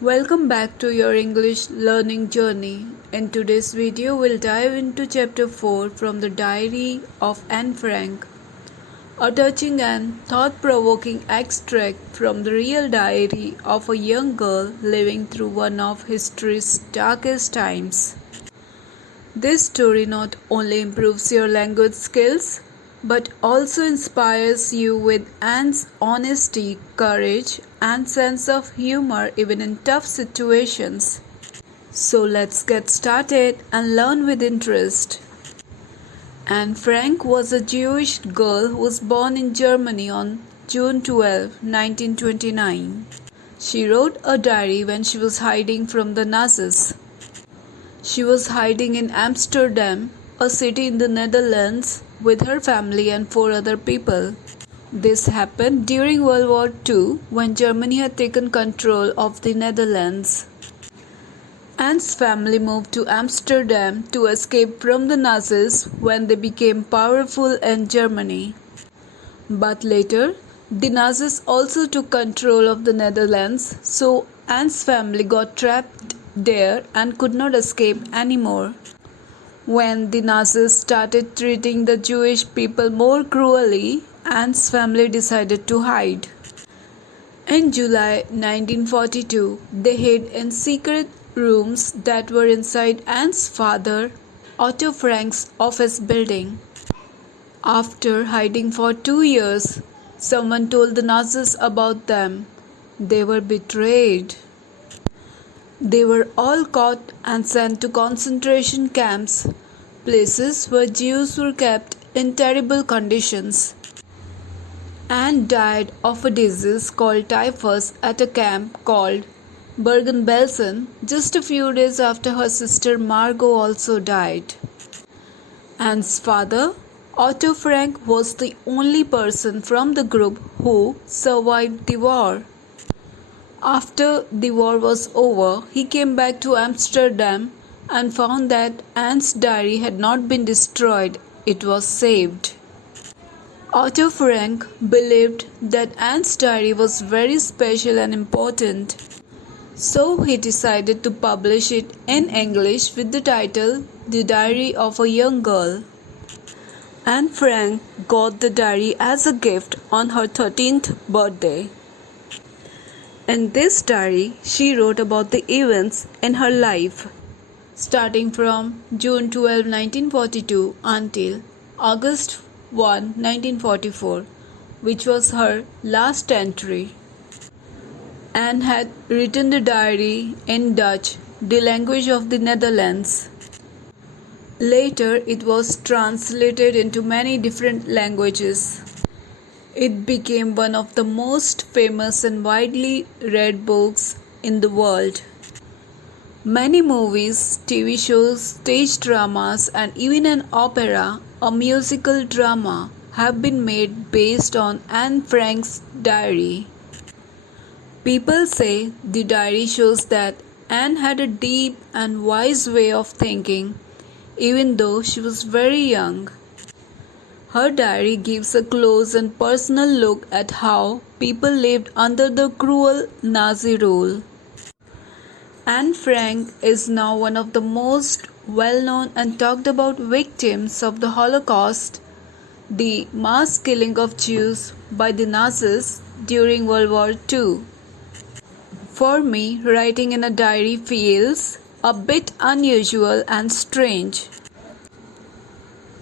Welcome back to your English learning journey. In today's video, we'll dive into chapter 4 from the diary of Anne Frank, a touching and thought-provoking extract from the real diary of a young girl living through one of history's darkest times. This story not only improves your language skills, but also inspires you with Anne's honesty, courage, and sense of humor even in tough situations. So let's get started and learn with interest. Anne Frank was a Jewish girl who was born in Germany on June 12, 1929. She wrote a diary when she was hiding from the Nazis. She was hiding in Amsterdam, a city in the Netherlands, with her family and 4 other people. This happened during World War II when Germany had taken control of the Netherlands. Anne's family moved to Amsterdam to escape from the Nazis when they became powerful in Germany. But later, the Nazis also took control of the Netherlands, so Anne's family got trapped there and could not escape anymore. When the Nazis started treating the Jewish people more cruelly, Anne's family decided to hide. In July 1942, they hid in secret rooms that were inside Anne's father, Otto Frank's office building. After hiding for 2 years, someone told the Nazis about them. They were betrayed. They were all caught and sent to concentration camps, places where Jews were kept in terrible conditions. Anne died of a disease called typhus at a camp called Bergen-Belsen just a few days after her sister Margot also died. Anne's father, Otto Frank, was the only person from the group who survived the war. After the war was over, he came back to Amsterdam and found that Anne's diary had not been destroyed, it was saved. Otto Frank believed that Anne's diary was very special and important, so he decided to publish it in English with the title The Diary of a Young Girl. Anne Frank got the diary as a gift on her 13th birthday. In this diary, she wrote about the events in her life, starting from June 12, 1942 until August 1, 1944, which was her last entry. Anne had written the diary in Dutch, the language of the Netherlands. Later, it was translated into many different languages. It became one of the most famous and widely read books in the world. Many movies, TV shows, stage dramas, and even an opera, a musical drama, have been made based on Anne Frank's diary. People say the diary shows that Anne had a deep and wise way of thinking, even though she was very young. Her diary gives a close and personal look at how people lived under the cruel Nazi rule. Anne Frank is now one of the most well-known and talked about victims of the Holocaust, the mass killing of Jews by the Nazis during World War II. For me, writing in a diary feels a bit unusual and strange.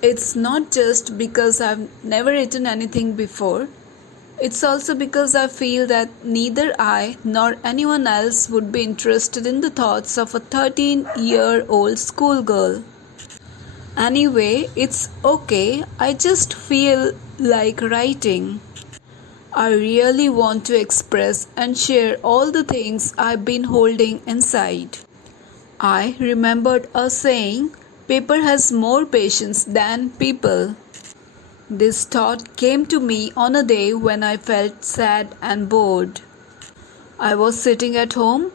It's not just because I've never written anything before, it's also because I feel that neither I nor anyone else would be interested in the thoughts of a 13-year-old schoolgirl. Anyway, it's okay, I just feel like writing. I really want to express and share all the things I've been holding inside. I remembered a saying, paper has more patience than people. This thought came to me on a day when I felt sad and bored. I was sitting at home,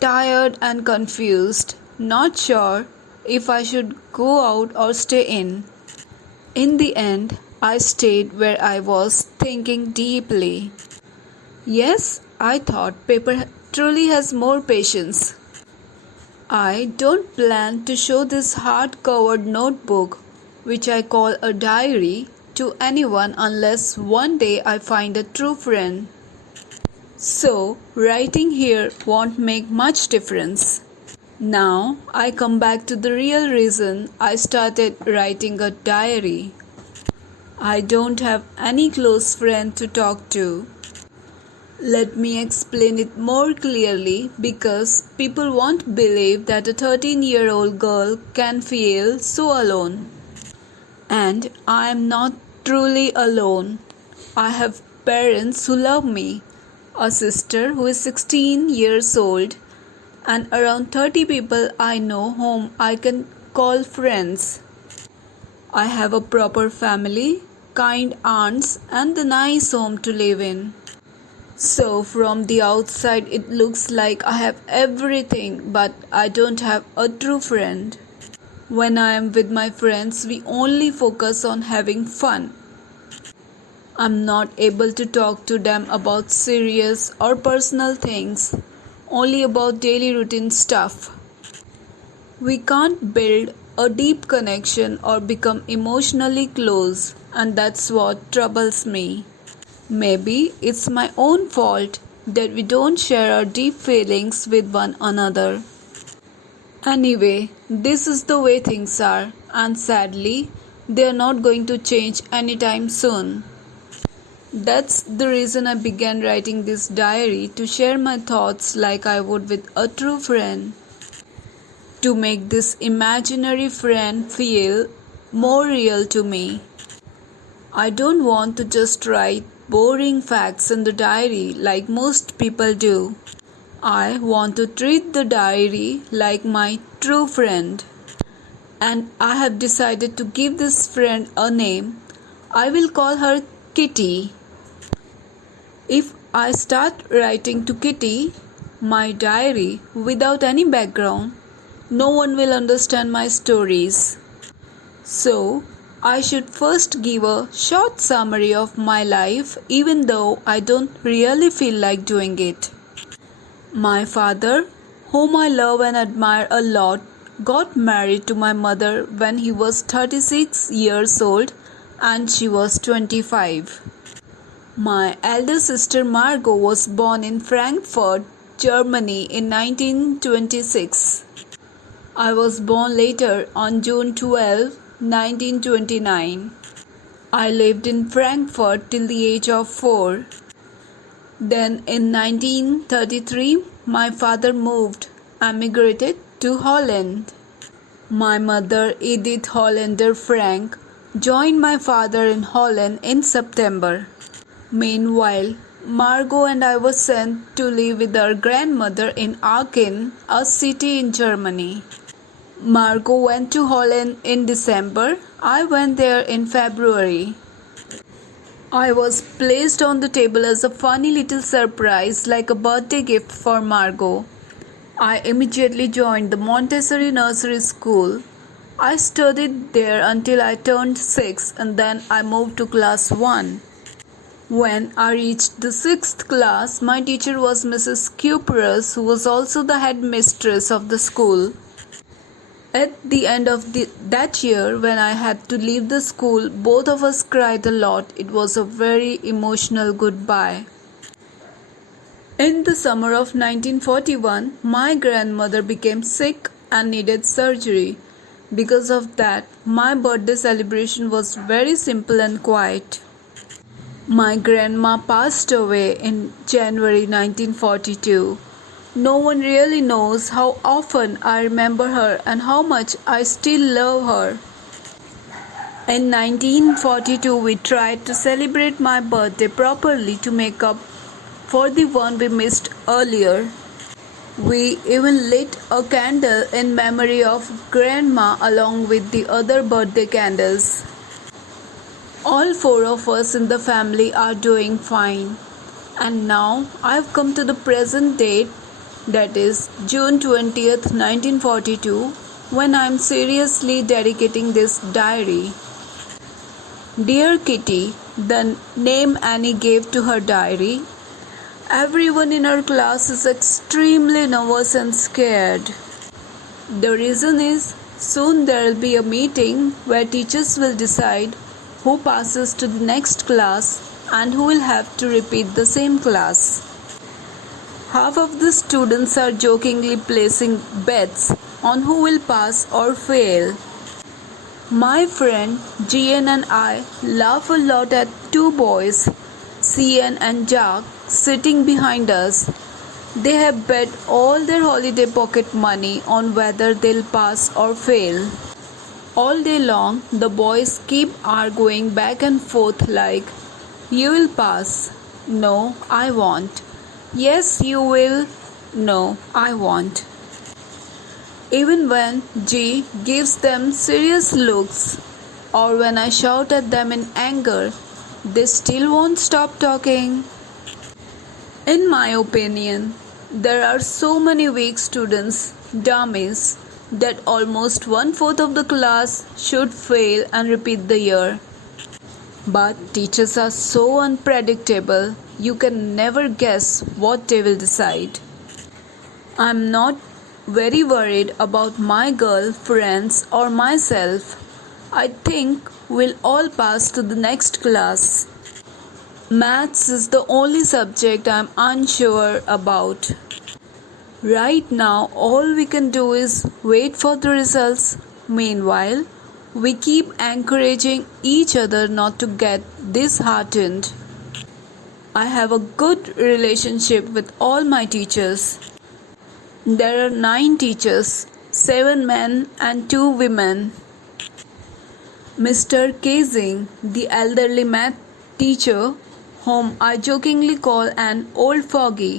tired and confused, not sure if I should go out or stay in. In the end, I stayed where I was thinking deeply. Yes, I thought paper truly has more patience. I don't plan to show this hard-covered notebook, which I call a diary, to anyone unless one day I find a true friend. So, writing here won't make much difference. Now, I come back to the real reason I started writing a diary. I don't have any close friend to talk to. Let me explain it more clearly because people won't believe that a 13-year-old girl can feel so alone. And I am not truly alone. I have parents who love me, a sister who is 16 years old, and around 30 people I know whom I can call friends. I have a proper family, kind aunts, and a nice home to live in. So from the outside it looks like I have everything, but I don't have a true friend. When I am with my friends, we only focus on having fun. I'm not able to talk to them about serious or personal things, only about daily routine stuff. We can't build a deep connection or become emotionally close, and that's what troubles me. Maybe it's my own fault that we don't share our deep feelings with one another. Anyway, this is the way things are, and sadly, they are not going to change anytime soon. That's the reason I began writing this diary, to share my thoughts like I would with a true friend. To make this imaginary friend feel more real to me. I don't want to just write boring facts in the diary like most people do. I want to treat the diary like my true friend. And I have decided to give this friend a name. I will call her Kitty. If I start writing to Kitty, my diary, without any background, no one will understand my stories. So, I should first give a short summary of my life, even though I don't really feel like doing it. My father, whom I love and admire a lot, got married to my mother when he was 36 years old and she was 25. My elder sister Margot was born in Frankfurt, Germany in 1926. I was born later on June 12, 1929. I lived in Frankfurt till the age of 4. Then in 1933, my father emigrated to Holland. My mother, Edith Hollander Frank, joined my father in Holland in September. Meanwhile, Margot and I were sent to live with our grandmother in Aachen, a city in Germany. Margot went to Holland in December. I went there in February. I was placed on the table as a funny little surprise, like a birthday gift for Margot. I immediately joined the Montessori nursery school. I studied there until I turned 6 and then I moved to class 1. When I reached the 6th class, my teacher was Mrs. Kuperus, who was also the headmistress of the school. At the end of that year, when I had to leave the school, both of us cried a lot. It was a very emotional goodbye. In the summer of 1941, my grandmother became sick and needed surgery. Because of that, my birthday celebration was very simple and quiet. My grandma passed away in January 1942. No one really knows how often I remember her and how much I still love her. In 1942, we tried to celebrate my birthday properly to make up for the one we missed earlier. We even lit a candle in memory of Grandma along with the other birthday candles. All 4 of us in the family are doing fine. And now I've come to the present date, that is June 20th, 1942, when I'm seriously dedicating this diary. Dear Kitty, the name Annie gave to her diary. Everyone in our class is extremely nervous and scared. The reason is soon there will be a meeting where teachers will decide who passes to the next class and who will have to repeat the same class. Half of the students are jokingly placing bets on who will pass or fail. My friend Gian and I laugh a lot at two boys, Cian and Jack, sitting behind us. They have bet all their holiday pocket money on whether they'll pass or fail. All day long, the boys keep arguing back and forth like, "You will pass." "No, I won't." "Yes, you will." "No, I won't." Even when G gives them serious looks or when I shout at them in anger, they still won't stop talking. In my opinion, there are so many weak students, dummies, that almost 1/4 of the class should fail and repeat the year. But teachers are so unpredictable, you can never guess what they will decide. I'm not very worried about my girl friends or myself. I think we'll all pass to the next class. Maths is the only subject I'm unsure about. Right now, all we can do is wait for the results. Meanwhile, we keep encouraging each other not to get disheartened. I have a good relationship with all my teachers. There are 9 teachers, 7 men and 2 women. Mr. Kazing, the elderly math teacher, whom I jokingly call an old fogey,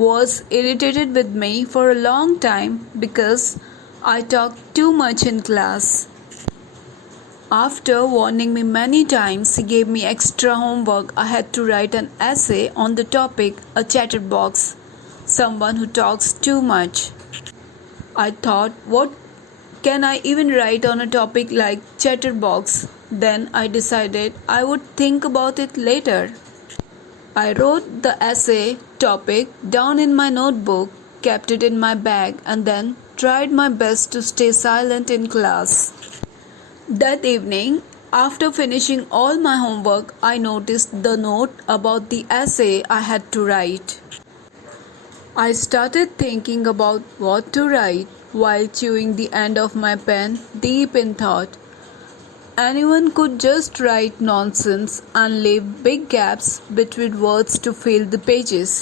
was irritated with me for a long time because I talked too much in class. After warning me many times, he gave me extra homework. I had to write an essay on the topic, a chatterbox, someone who talks too much. I thought, what can I even write on a topic like chatterbox? Then I decided I would think about it later. I wrote the essay topic down in my notebook, kept it in my bag, and then tried my best to stay silent in class. That evening, after finishing all my homework, I noticed the note about the essay I had to write. I started thinking about what to write while chewing the end of my pen, deep in thought. Anyone could just write nonsense and leave big gaps between words to fill the pages.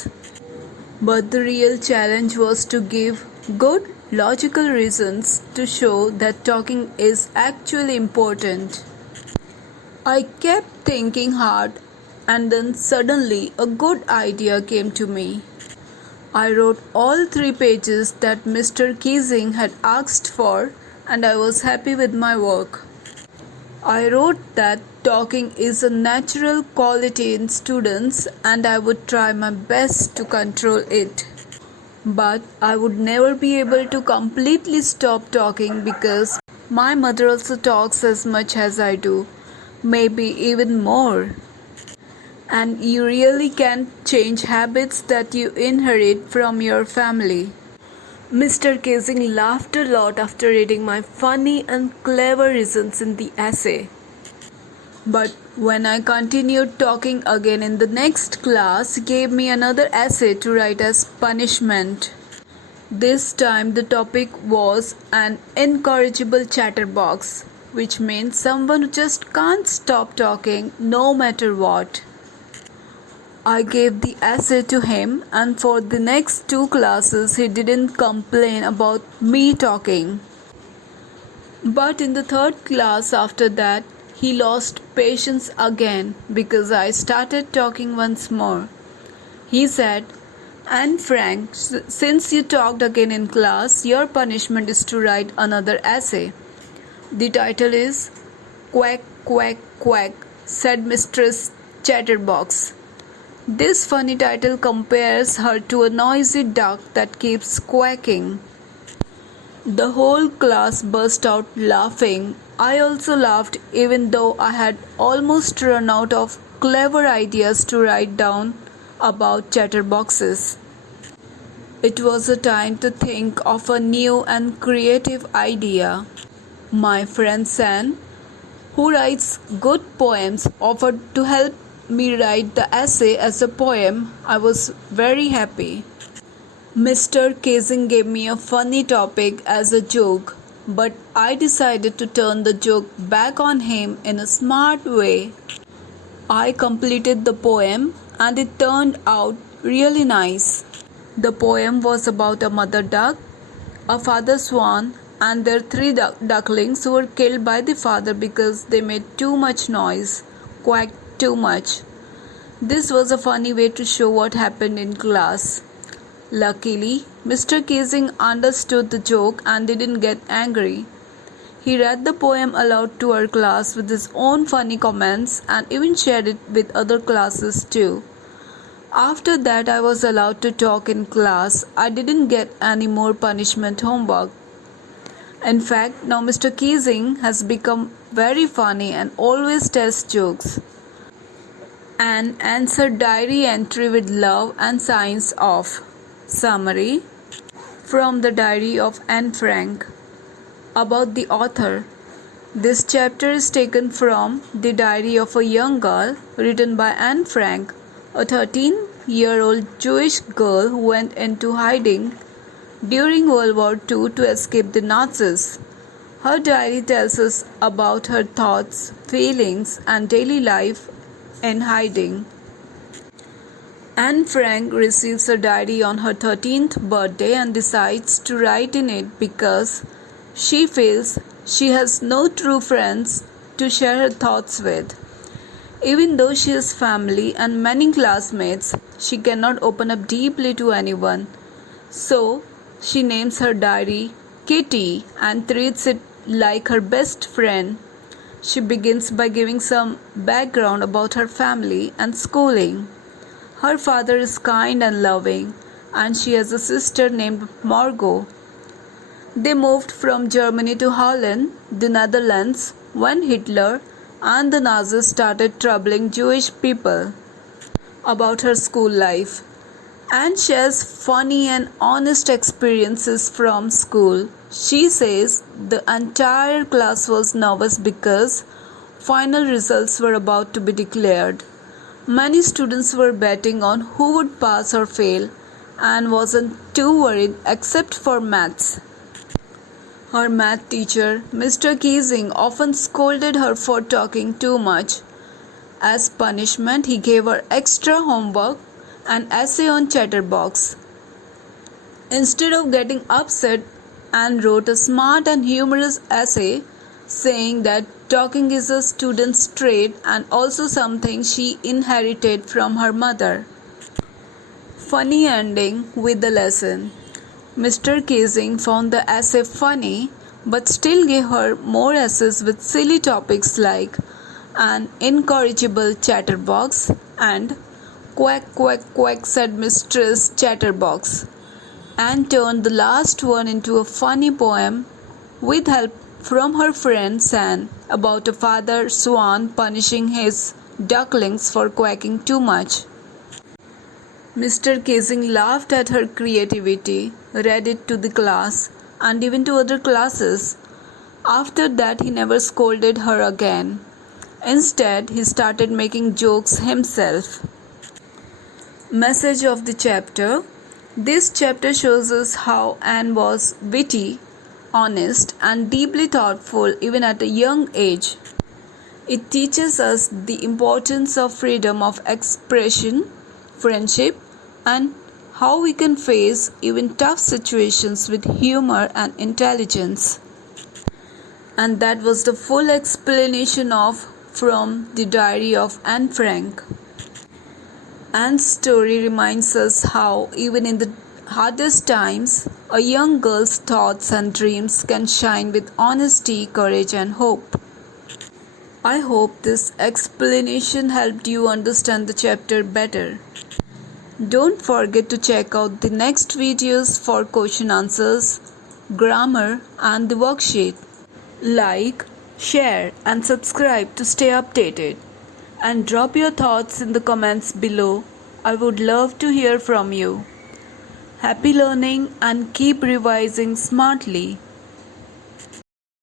But the real challenge was to give good logical reasons to show that talking is actually important. I kept thinking hard, and then suddenly a good idea came to me. I wrote all 3 pages that Mr. Keesing had asked for, and I was happy with my work. I wrote that talking is a natural quality in students and I would try my best to control it. But I would never be able to completely stop talking because my mother also talks as much as I do, maybe even more. And you really can't change habits that you inherit from your family. Mr. Casing laughed a lot after reading my funny and clever reasons in the essay. But when I continued talking again in the next class, he gave me another essay to write as punishment. This time the topic was an incorrigible chatterbox, which means someone who just can't stop talking no matter what. I gave the essay to him, and for the next 2 classes he didn't complain about me talking. But in the 3rd class after that, he lost patience again because I started talking once more. He said, "And Frank, since you talked again in class, your punishment is to write another essay. The title is Quack, Quack, Quack, said Mistress Chatterbox. This funny title compares her to a noisy duck that keeps quacking." The whole class burst out laughing. I also laughed even though I had almost run out of clever ideas to write down about chatterboxes. It was a time to think of a new and creative idea. My friend San, who writes good poems, offered to help me write the essay as a poem. I was very happy. Mr. Casing gave me a funny topic as a joke, but I decided to turn the joke back on him in a smart way. I completed the poem and it turned out really nice. The poem was about a mother duck, a father swan, and their three ducklings who were killed by the father because they made too much noise, quacked too much. This was a funny way to show what happened in class. Luckily, Mr. Casing understood the joke and didn't get angry. He read the poem aloud to our class with his own funny comments and even shared it with other classes too. After that, I was allowed to talk in class. I didn't get any more punishment homework. In fact, now Mr. Casing has become very funny and always tells jokes. An answer diary entry with love and signs off. Summary from the diary of Anne Frank. About the author. This chapter is taken from The Diary of a Young Girl, written by Anne Frank, a 13-year-old Jewish girl who went into hiding during World War II to escape the Nazis. Her diary tells us about her thoughts, feelings, and daily life in hiding. Anne Frank receives a diary on her 13th birthday and decides to write in it because she feels she has no true friends to share her thoughts with. Even though she has family and many classmates, she cannot open up deeply to anyone. So, she names her diary Kitty and treats it like her best friend. She begins by giving some background about her family and schooling. Her father is kind and loving, and she has a sister named Margot. They moved from Germany to Holland, the Netherlands, when Hitler and the Nazis started troubling Jewish people. About her school life. Anne shares funny and honest experiences from school. She says the entire class was nervous because final results were about to be declared. Many students were betting on who would pass or fail and wasn't too worried except for maths. Her math teacher, Mr. Casing, often scolded her for talking too much. As punishment, he gave her extra homework, an essay on chatterbox. Instead of getting upset, Anne wrote a smart and humorous essay saying that talking is a student's trait and also something she inherited from her mother. Funny ending with the lesson. Mr. Casing found the essay funny but still gave her more essays with silly topics like an incorrigible chatterbox and quack quack quack said Mistress Chatterbox, and turned the last one into a funny poem with help from her friend San about a father swan punishing his ducklings for quacking too much. Mr. Casing laughed at her creativity, read it to the class and even to other classes. After that, he never scolded her again. Instead, he started making jokes himself. Message of the chapter. This chapter shows us how Anne was witty, honest, and deeply thoughtful even at a young age. It teaches us the importance of freedom of expression, friendship, and how we can face even tough situations with humor and intelligence. And that was the full explanation of From the Diary of Anne Frank. Anne's story reminds us how even in the hardest times, a young girl's thoughts and dreams can shine with honesty, courage, and hope. I hope this explanation helped you understand the chapter better. Don't forget to check out the next videos for question answers, grammar, and the worksheet. Like, share, and subscribe to stay updated. And drop your thoughts in the comments below. I would love to hear from you. Happy learning and keep revising smartly.